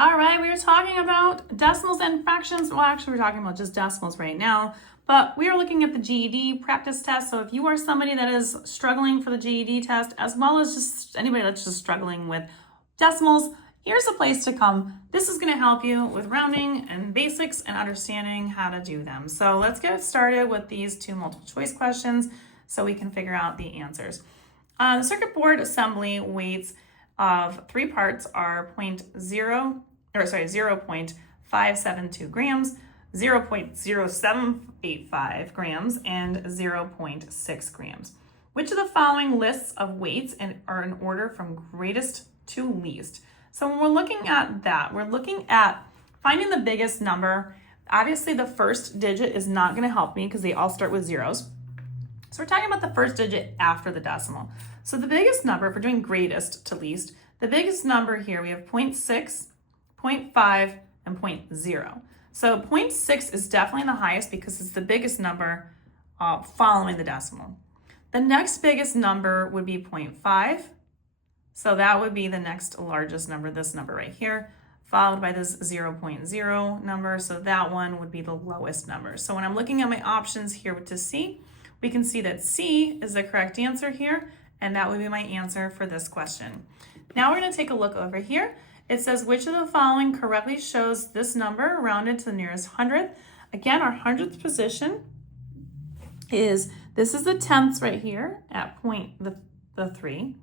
All right, we are talking about decimals and fractions. Well, actually, we're talking about just decimals right now, but we are looking at the GED practice test. So if you are somebody that is struggling for the GED test, as well as just anybody that's just struggling with decimals, here's a place to come. This is going to help you with rounding and basics and understanding how to do them. So let's get started with these two multiple choice questions so we can figure out the answers. The circuit board assembly weights of 3 parts are 0.572 grams, 0.0785 grams, and 0.6 grams. Which of the following lists of weights are in order from greatest to least? So when we're looking at that, we're looking at finding the biggest number. Obviously, the first digit is not going to help me because they all start with zeros. So we're talking about the first digit after the decimal. So the biggest number, if we're doing greatest to least, the biggest number here, we have 0.6, 0.5, and 0.0. So 0.6 is definitely the highest because it's the biggest number following the decimal. The next biggest number would be 0.5. So that would be the next largest number, this number right here, followed by this 0.0 number. So that one would be the lowest number. So when I'm looking at my options here to C, we can see that C is the correct answer here, and that would be my answer for this question. Now we're going to take a look over here. It says, which of the following correctly shows this number rounded to the nearest hundredth? Again, our hundredth position is, this is the tenths right here at the 3.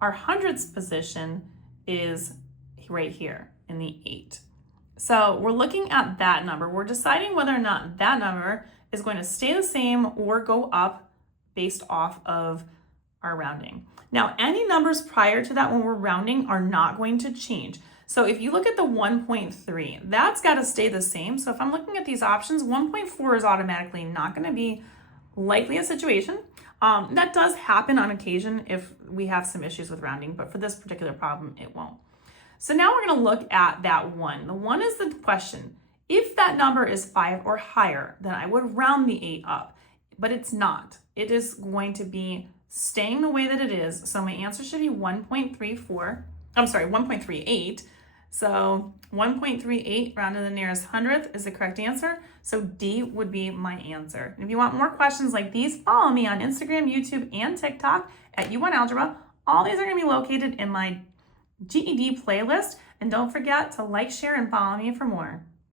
Our hundredths position is right here in the 8. So we're looking at that number. We're deciding whether or not that number is going to stay the same or go up based off of our rounding. Now, any numbers prior to that when we're rounding are not going to change. So if you look at the 1.3, that's got to stay the same. So if I'm looking at these options, 1.4 is automatically not going to be likely a situation. That does happen on occasion if we have some issues with rounding, but for this particular problem, it won't. So now we're going to look at that 1. The 1 is the question. If that number is 5 or higher, then I would round the 8 up, but it's not. It is going to be staying the way that it is. So my answer should be 1.38. So 1.38 rounded to the nearest hundredth is the correct answer. So D would be my answer. And if you want more questions like these, follow me on Instagram, YouTube, and TikTok at U1 Algebra. All these are going to be located in my GED playlist. And don't forget to like, share, and follow me for more.